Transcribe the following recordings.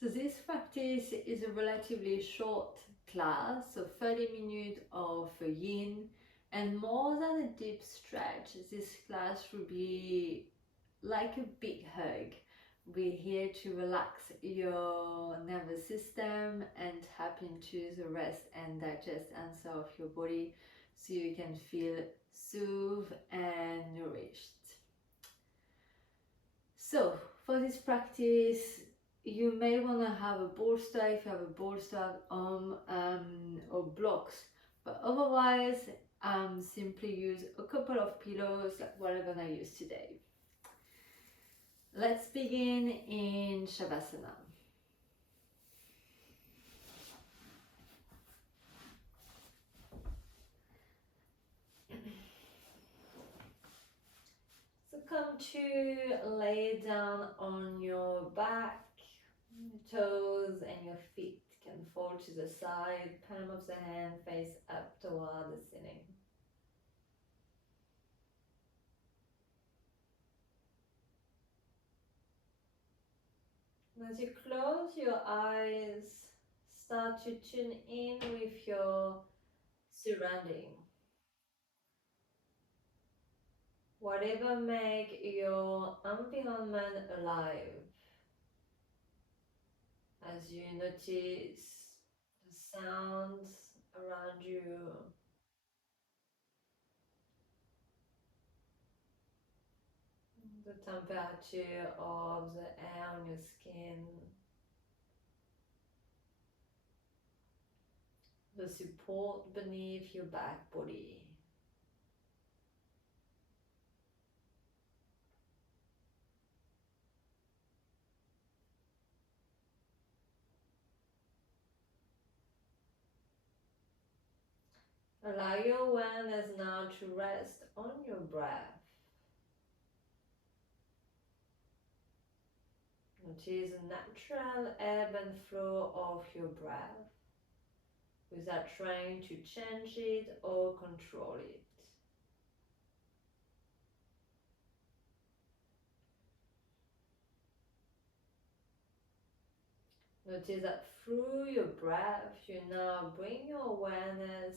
So this practice is a relatively short class, so 30 minutes of yin, and more than a deep stretch. This class will be like a big hug. We're here to relax your nervous system and tap into the rest and digest answer of your body so you can feel soothed and nourished. So for this practice, you may want to have a bolster if you have a bolster at home, or blocks, but otherwise simply use a couple of pillows like what I'm gonna use today. Let's begin in Shavasana. So come to lay down on your back. Your toes and your feet can fall to the side, palm of the hand face up toward the ceiling. As you close your eyes, start to tune in with your surrounding. Whatever make your environment alive. As you notice the sounds around you, the temperature of the air on your skin, the support beneath your back body. Allow your awareness now to rest on your breath. Notice the natural ebb and flow of your breath without trying to change it or control it. Notice that through your breath, you now bring your awareness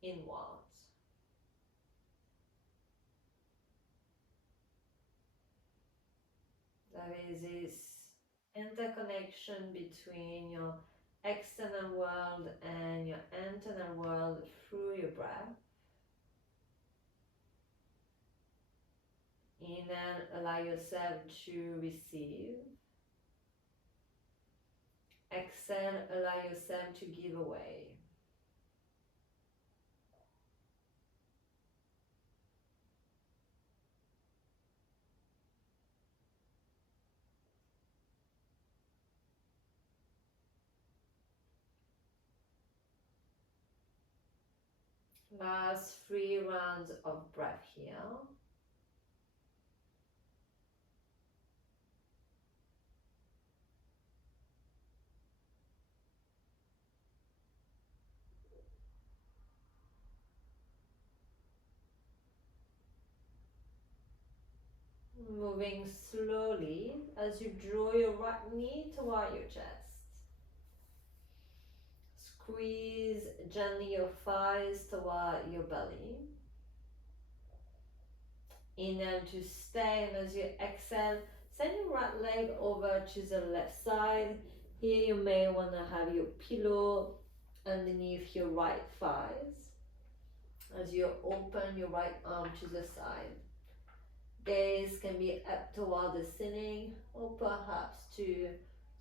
inwards. There is this interconnection between your external world and your internal world through your breath. Inhale, allow yourself to receive. Exhale, allow yourself to give away. Last 3 rounds of breath here. Moving slowly as you draw your right knee toward your chest. Squeeze gently your thighs toward your belly. Inhale to stay, and as you exhale, send your right leg over to the left side. Here you may want to have your pillow underneath your right thighs as you open your right arm to the side. Gaze can be up toward the ceiling or perhaps to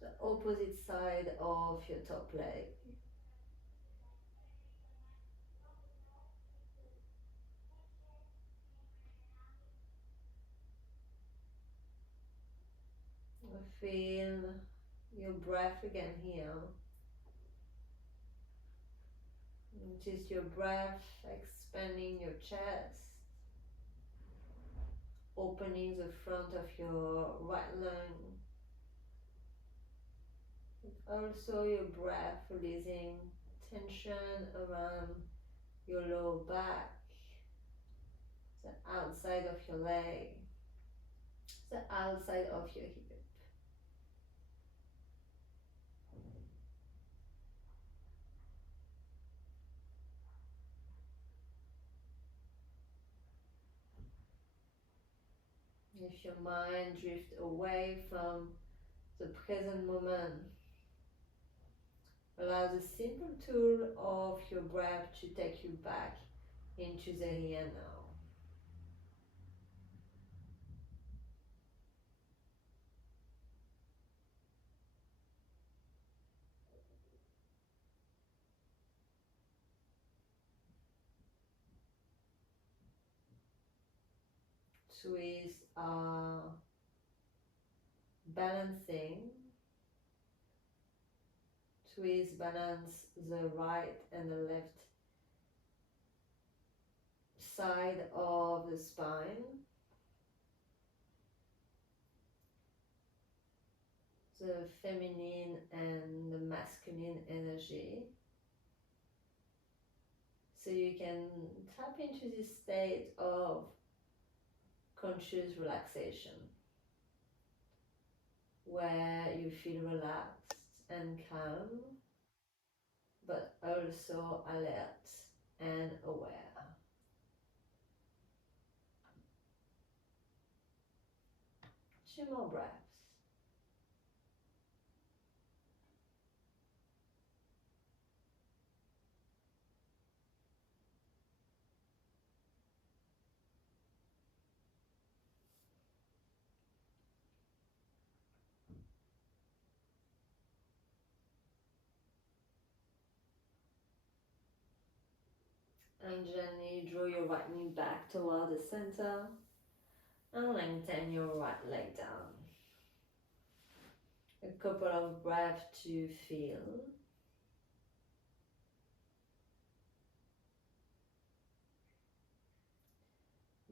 the opposite side of your top leg. Feel your breath again here. Notice your breath expanding your chest, opening the front of your right lung. Also your breath releasing tension around your lower back, the outside of your leg, the outside of your hip. If your mind drifts away from the present moment, allow the simple tool of your breath to take you back into the here now. Twist balancing. Twist balance the right and the left side of the spine. The feminine and the masculine energy. So you can tap into this state of conscious relaxation where you feel relaxed and calm, but also alert and aware. 2 more breaths. And gently draw your right knee back toward the center and lengthen your right leg down. A couple of breaths to feel.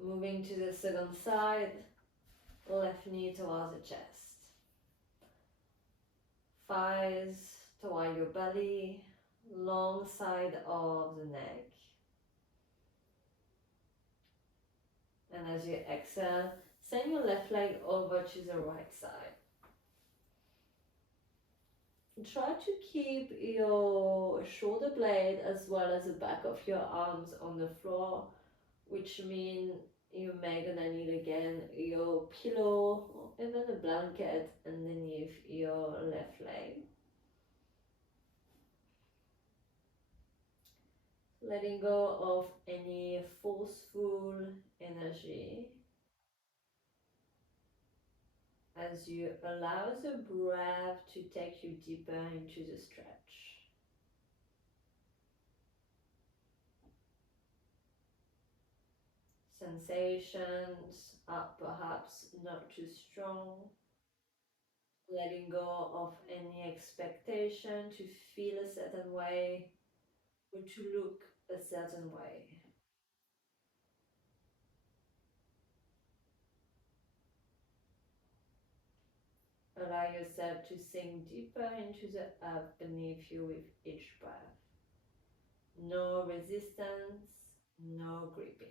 Moving to the second side, left knee towards the chest. Thighs toward your belly, long side of the neck. And as you exhale, send your left leg over to the right side. Try to keep your shoulder blade as well as the back of your arms on the floor, which means you may gonna need again your pillow or even a blanket underneath your left leg. Letting go of any forceful energy as you allow the breath to take you deeper into the stretch. Sensations are perhaps not too strong. Letting go of any expectation to feel a certain way or to look a certain way. Allow yourself to sink deeper into the earth beneath you with each breath. No resistance, no gripping.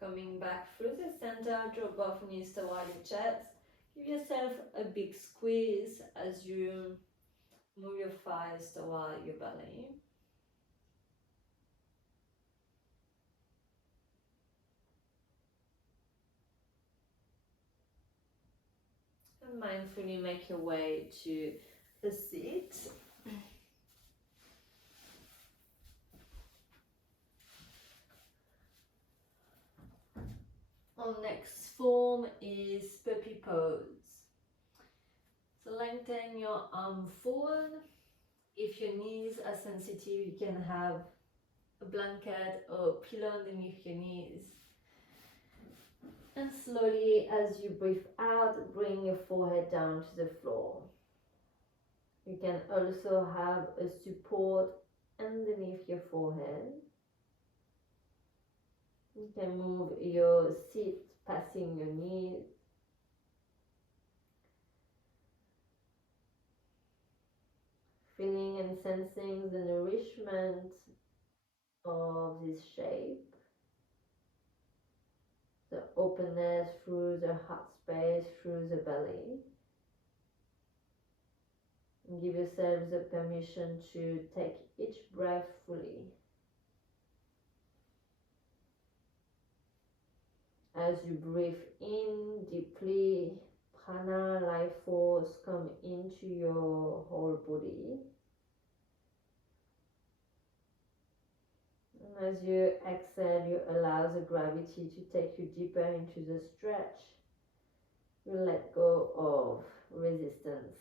Coming back through the center, draw both knees toward your chest. Give yourself a big squeeze as you move your thighs toward your belly. And mindfully make your way to a seat. Our next form is puppy pose. So lengthen your arm forward. If your knees are sensitive, you can have a blanket or a pillow underneath your knees. And slowly, as you breathe out, bring your forehead down to the floor. You can also have a support underneath your forehead. You can move your seat passing your knees. Feeling and sensing the nourishment of this shape. The openness through the heart space, through the belly. And give yourself the permission to take each breath fully. As you breathe in deeply, prana, life force, come into your whole body. And as you exhale, you allow the gravity to take you deeper into the stretch. You let go of resistance.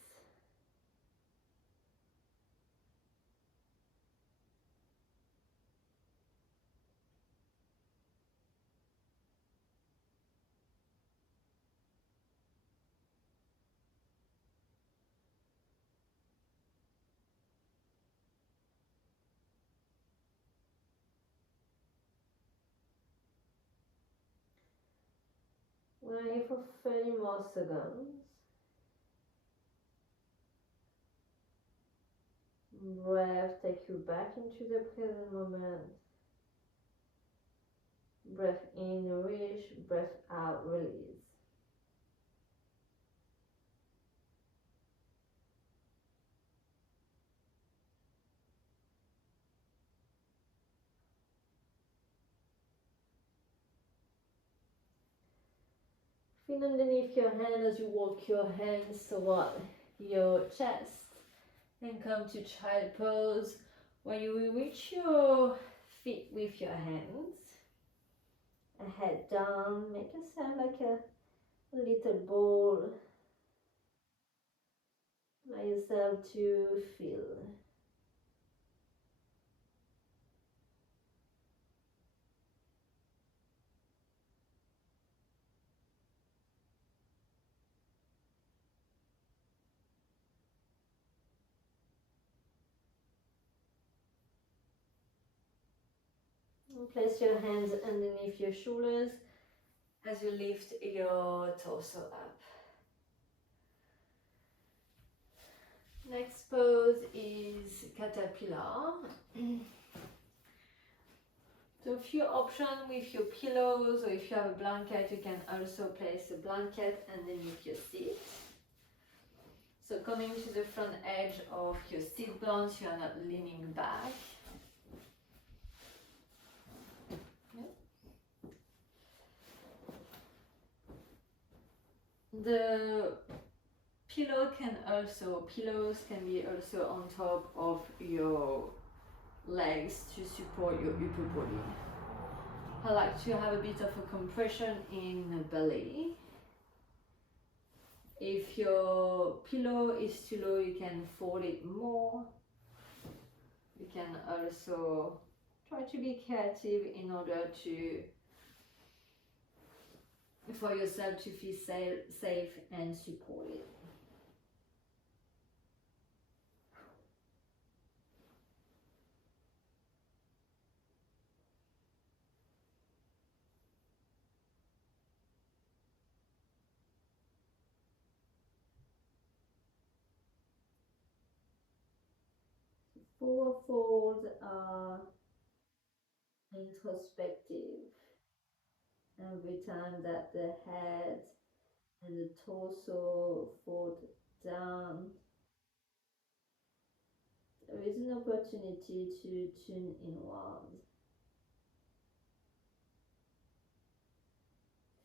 We're here for 30 more seconds. Breath take you back into the present moment. Breath in, nourish. Breath out, release. Feel underneath your hand as you walk your hands toward your chest and come to child pose, where you will reach your feet with your hands. A head down, make yourself like a little ball. Allow yourself to feel. And place your hands underneath your shoulders as you lift your torso up. Next pose is caterpillar. So a few options with your pillows, or if you have a blanket, you can also place a blanket underneath your seat. So coming to the front edge of your seat bones, you are not leaning back. The pillows can be also on top of your legs to support your upper body. I like to have a bit of a compression in the belly. If your pillow is too low, you can fold it more. You can also try to be creative in order to for yourself to feel safe and supported. Forward folds are introspective. Every time that the head and the torso fold down, there is an opportunity to tune inward,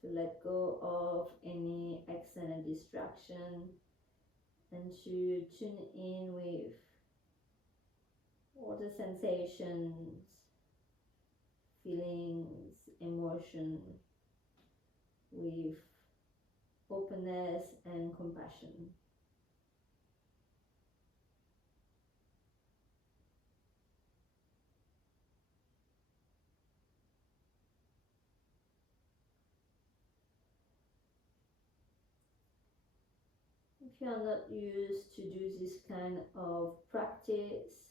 to let go of any external distraction, and to tune in with all the sensations, feelings, emotion, with openness and compassion. If you are not used to do this kind of practice,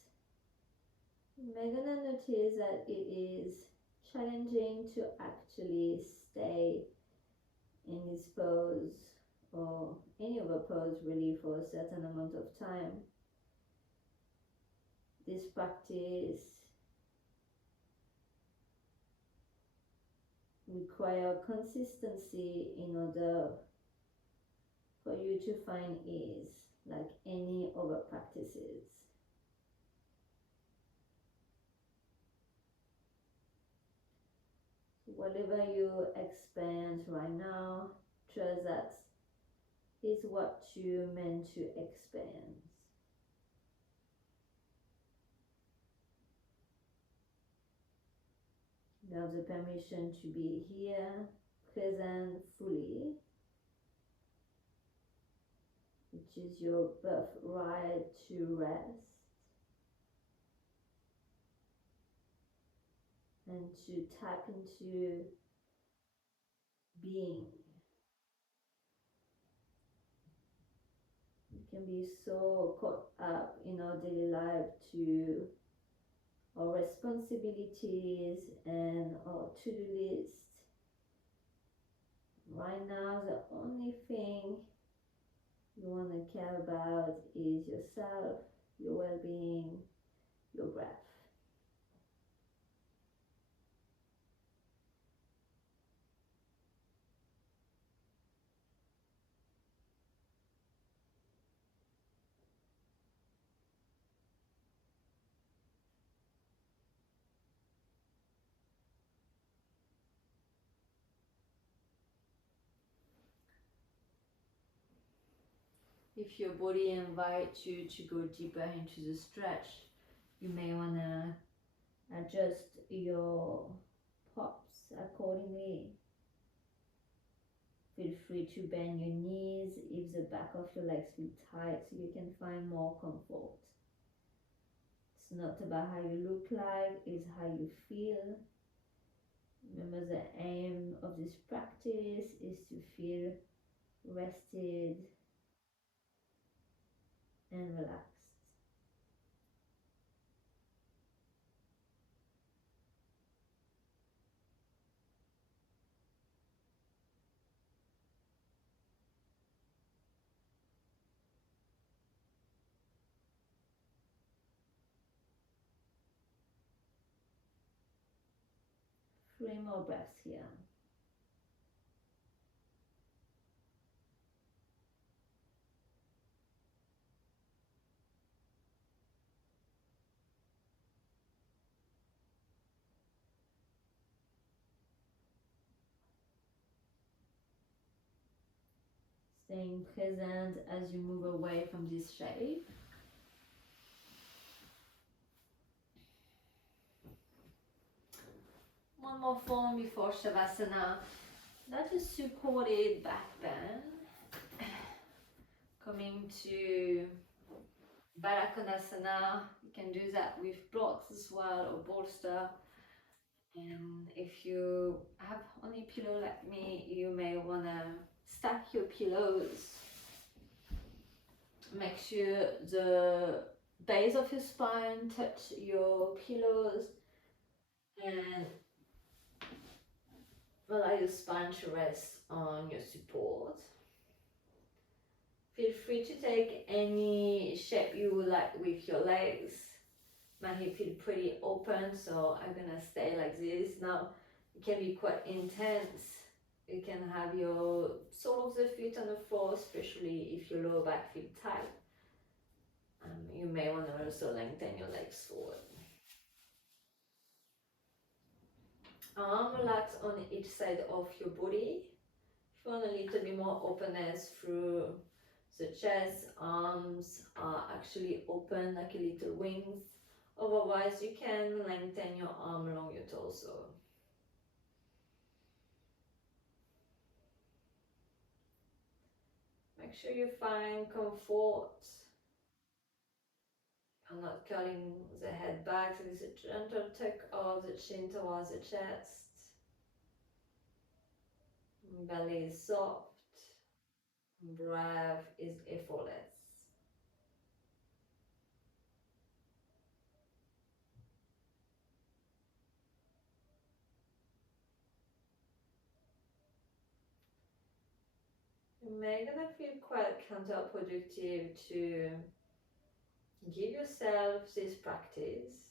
you're gonna notice that it is challenging to actually stay in this pose or any other pose really for a certain amount of time. This practice require consistency in order for you to find ease, like any other practices. Whatever you experience right now, trust that is what you meant to experience. You have the permission to be here, present fully, which is your birthright to rest and to tap into being. We can be so caught up in our daily life to our responsibilities and our to-do list. Right now, the only thing you want to care about is yourself, your well-being, your breath. If your body invites you to go deeper into the stretch, you may want to adjust your props accordingly. Feel free to bend your knees if the back of your legs feel tight so you can find more comfort. It's not about how you look like, it's how you feel. Remember, the aim of this practice is to feel rested and relaxed. Three more breaths here. Staying present as you move away from this shape. One more form before Shavasana. That is supported back bend. Coming to Balakonasana. You can do that with blocks as well or bolster. And if you have only pillow like me, you may want to stack your pillows. Make sure the base of your spine touch your pillows and allow your spine to rest on your support. Feel free to take any shape you would like with your legs. My hip feel pretty open, so I'm gonna stay like this. Now it can be quite intense. You can have your sole of the feet on the floor, especially if your lower back feels tight. You may want to also lengthen your legs forward. Arm relax on each side of your body. If you want a little bit more openness through the chest, arms are actually open like a little wings. Otherwise, you can lengthen your arm along your torso. Make sure you find comfort. I'm not curling the head back, so there's a gentle tuck of the chin towards the chest. Belly is soft. Breath is effortless. It may gonna feel quite counterproductive to give yourself this practice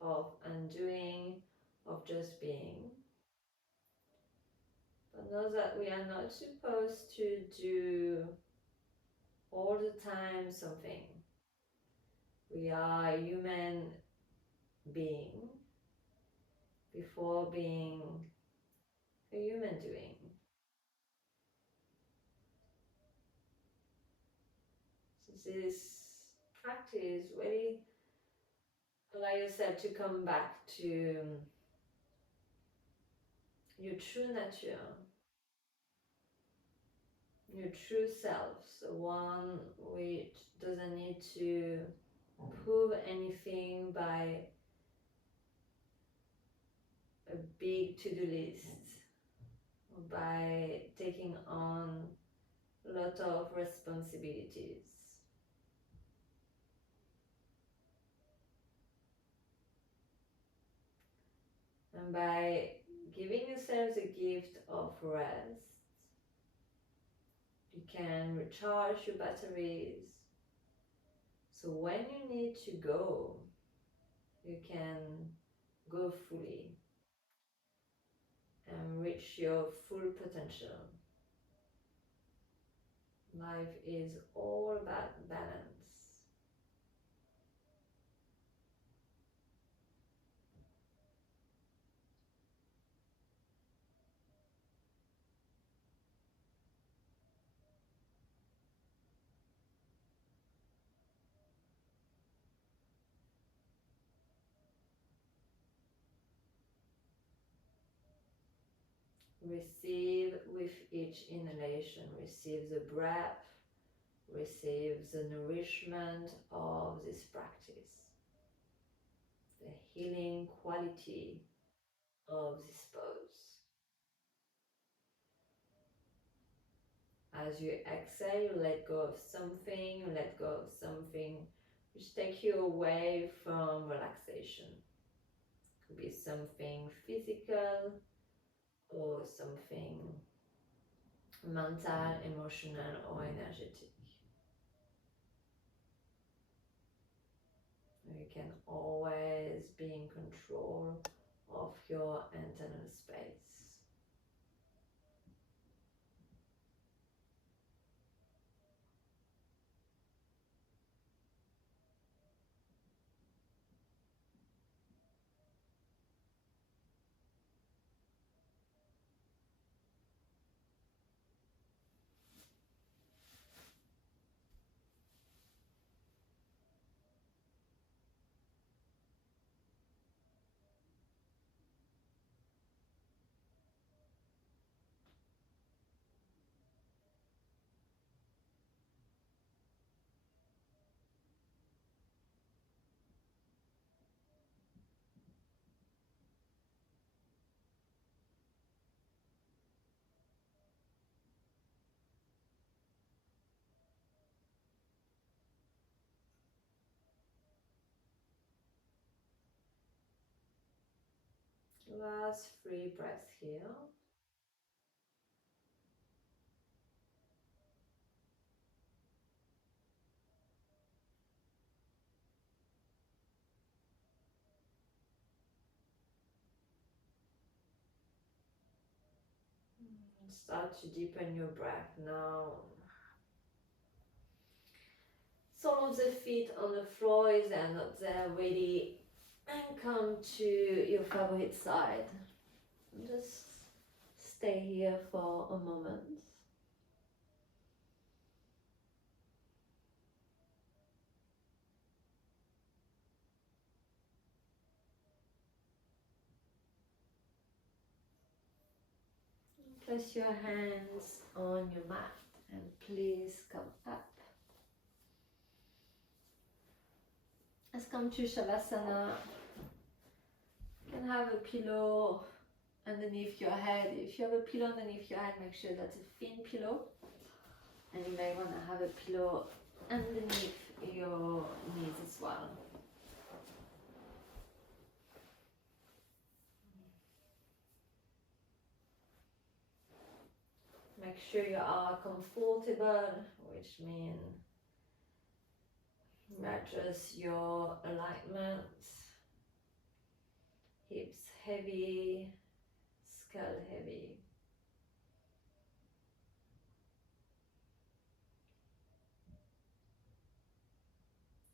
of undoing, of just being. But know that we are not supposed to do all the time something. We are a human being before being a human doing. So this practice really allow yourself to come back to your true nature, your true self, the one which doesn't need to prove anything by a big to-do list, or by taking on a lot of responsibilities. And by giving yourself the gift of rest, you can recharge your batteries. So when you need to go, you can go fully and reach your full potential. Life is all about balance. Receive with each inhalation, receive the breath, receive the nourishment of this practice, the healing quality of this pose. As you exhale, you let go of something, you let go of something which takes you away from relaxation. It could be something physical or something mental, emotional, or energetic. You can always be in control of your internal space. Last 3 breaths here. Start to deepen your breath now. Some of the feet on the floor is they're not there ready, and come to your favorite side. Just stay here for a moment. Place your hands on your mat and please come up. Let's come to Shavasana. You can have a pillow underneath your head. If you have a pillow underneath your head, make sure that's a thin pillow. And you may want to have a pillow underneath your knees as well. Make sure you are comfortable, which means adjust your alignment. Hips heavy, skull heavy.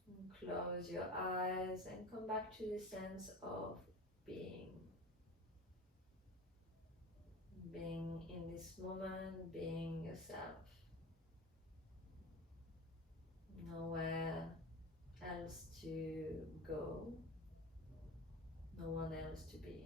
And close your eyes and come back to the sense of being. Being in this moment, being yourself. Nowhere else to go, no one else to be.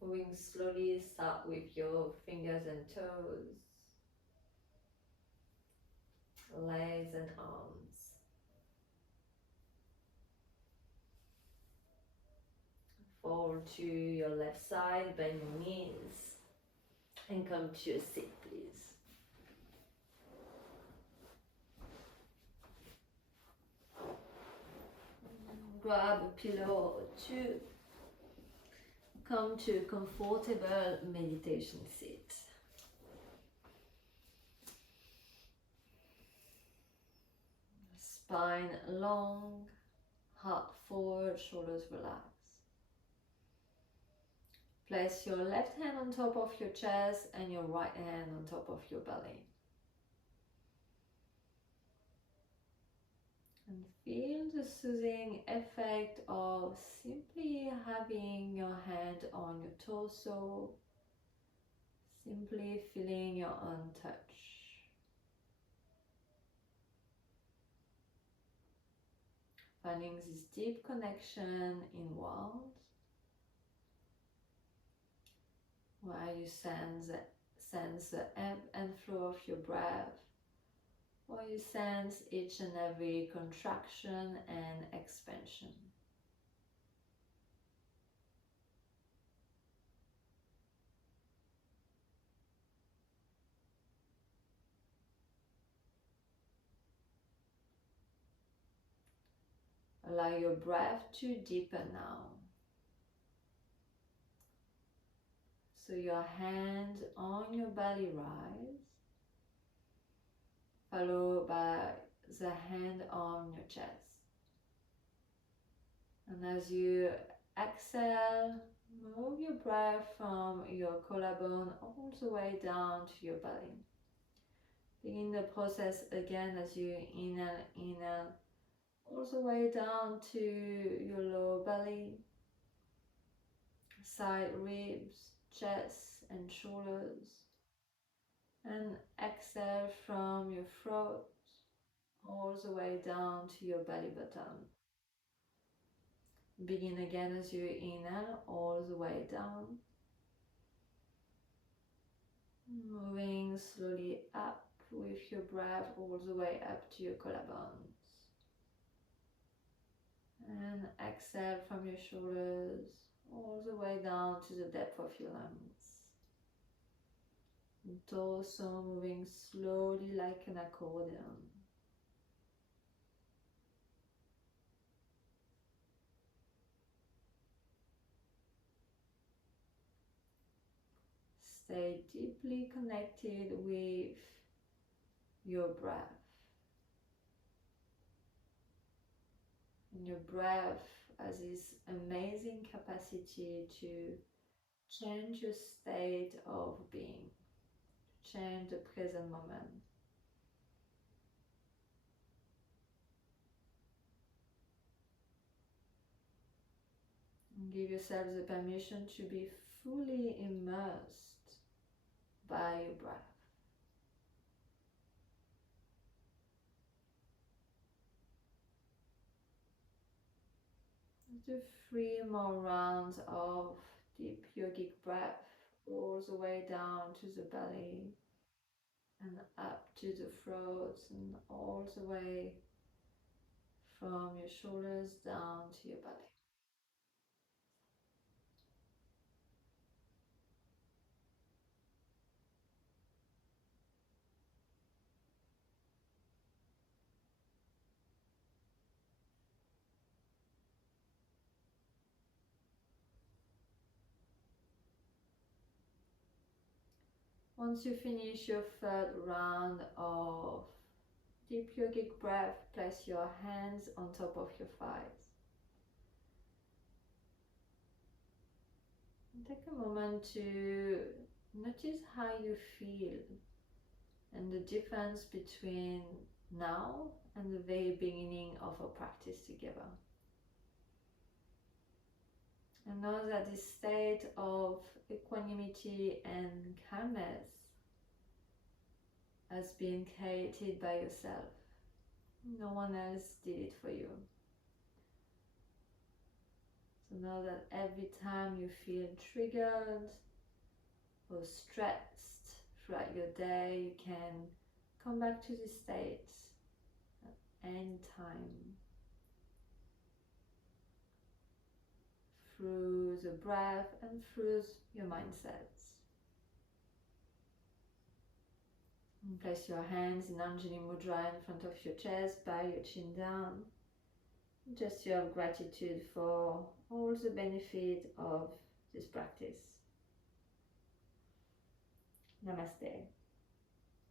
Moving slowly, start with your fingers and toes, legs and arms. Fall to your left side, bend your knees, and come to a seat, please. Grab a pillow or two. Come to a comfortable meditation seat. Spine long, heart forward, shoulders relaxed. Place your left hand on top of your chest and your right hand on top of your belly. And feel the soothing effect of simply having your hand on your torso, simply feeling your own touch. Finding this deep connection inward, where you sense the ebb and flow of your breath, or you sense each and every contraction and expansion. Allow your breath to deepen now. So your hand on your belly rise, followed by the hand on your chest. And as you exhale, move your breath from your collarbone all the way down to your belly. Begin the process again as you inhale all the way down to your lower belly, side ribs, chest and shoulders. And exhale from your throat all the way down to your belly button. Begin again as you inhale all the way down. Moving slowly up with your breath all the way up to your collarbones. And exhale from your shoulders all the way down to the depth of your lungs. And torso moving slowly like an accordion. Stay deeply connected with your breath. And your breath has this amazing capacity to change your state of being, change the present moment. And give yourself the permission to be fully immersed by your breath. Do 3 more rounds of deep yogic breath all the way down to the belly and up to the throat and all the way from your shoulders down to your belly. Once you finish your third round of deep yogic breath, place your hands on top of your thighs. And take a moment to notice how you feel and the difference between now and the very beginning of our practice together. And know that this state of equanimity and calmness has been created by yourself. No one else did it for you. So know that every time you feel triggered or stressed throughout your day, you can come back to this state at any time through the breath and through your mindsets. And place your hands in Anjali Mudra in front of your chest, bow your chin down. Just you have gratitude for all the benefit of this practice. Namaste.